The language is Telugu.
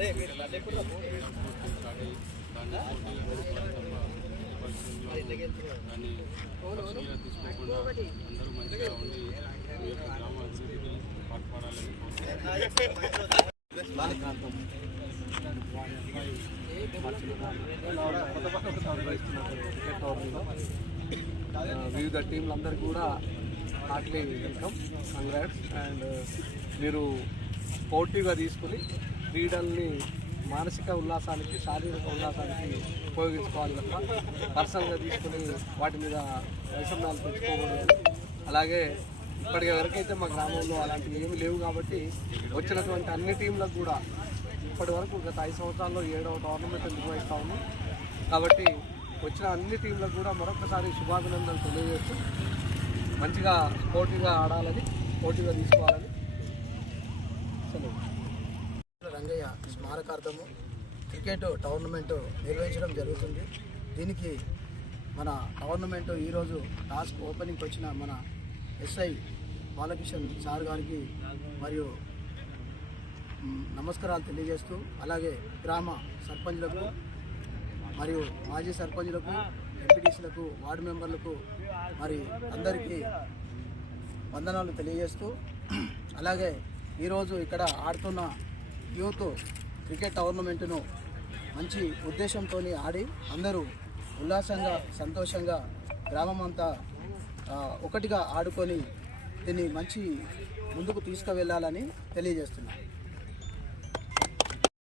తీసుకోకుండా అందరూ మంచిగా ఉండి మీ యొక్క గ్రామ అభివృద్ధికి పాటుపడాలని వివిధ టీంలందరికీ కూడా హార్ట్లీ వెల్కమ్, కంగ్రాట్స్. అండ్ మీరు పోటీగా తీసుకుని క్రీడల్ని మానసిక ఉల్లాసానికి, శారీరక ఉల్లాసానికి ఉపయోగించుకోవాలి తప్ప పర్సనల్గా తీసుకుని వాటి మీద వైషమ్యాలు పెంచుకోకూడదు. అలాగే ఇప్పటికే వరకైతే మా గ్రామంలో అలాంటివి ఏమీ లేవు కాబట్టి వచ్చినటువంటి అన్ని టీంలకు కూడా ఇప్పటి వరకు గత 5 సంవత్సరాల్లో 7వ టోర్నమెంట్ నిర్వహిస్తా ఉన్నాం. కాబట్టి వచ్చిన అన్ని టీంలకు కూడా మరొకసారి శుభాభినందనలు తెలియజేస్తూ మంచిగా పోటీగా ఆడాలని, పోటీగా తీసుకోవాలని రంగయ్య స్మారకార్థము క్రికెట్ టోర్నమెంటు నిర్వహించడం జరుగుతుంది. దీనికి మన టోర్నమెంటు ఈరోజు టాస్క్ ఓపెనింగ్కి వచ్చిన మన ఎస్ఐ బాలకిషన్ సార్ గారికి మరియు నమస్కారాలు తెలియజేస్తూ, అలాగే గ్రామ సర్పంచ్లకు మరియు మాజీ సర్పంచ్లకు, ఎంపీటీసీలకు, వార్డు మెంబర్లకు మరి అందరికీ వందనాలు తెలియజేస్తూ, అలాగే ఈరోజు ఇక్కడ ఆడుతున్న యూత్ క్రికెట్ టోర్నమెంటును మంచి ఉద్దేశంతో ఆడి అందరూ ఉల్లాసంగా, సంతోషంగా గ్రామం అంతా ఒకటిగా ఆడుకొని దీన్ని మంచి ముందుకు తీసుకువెళ్ళాలని తెలియజేస్తున్నాను.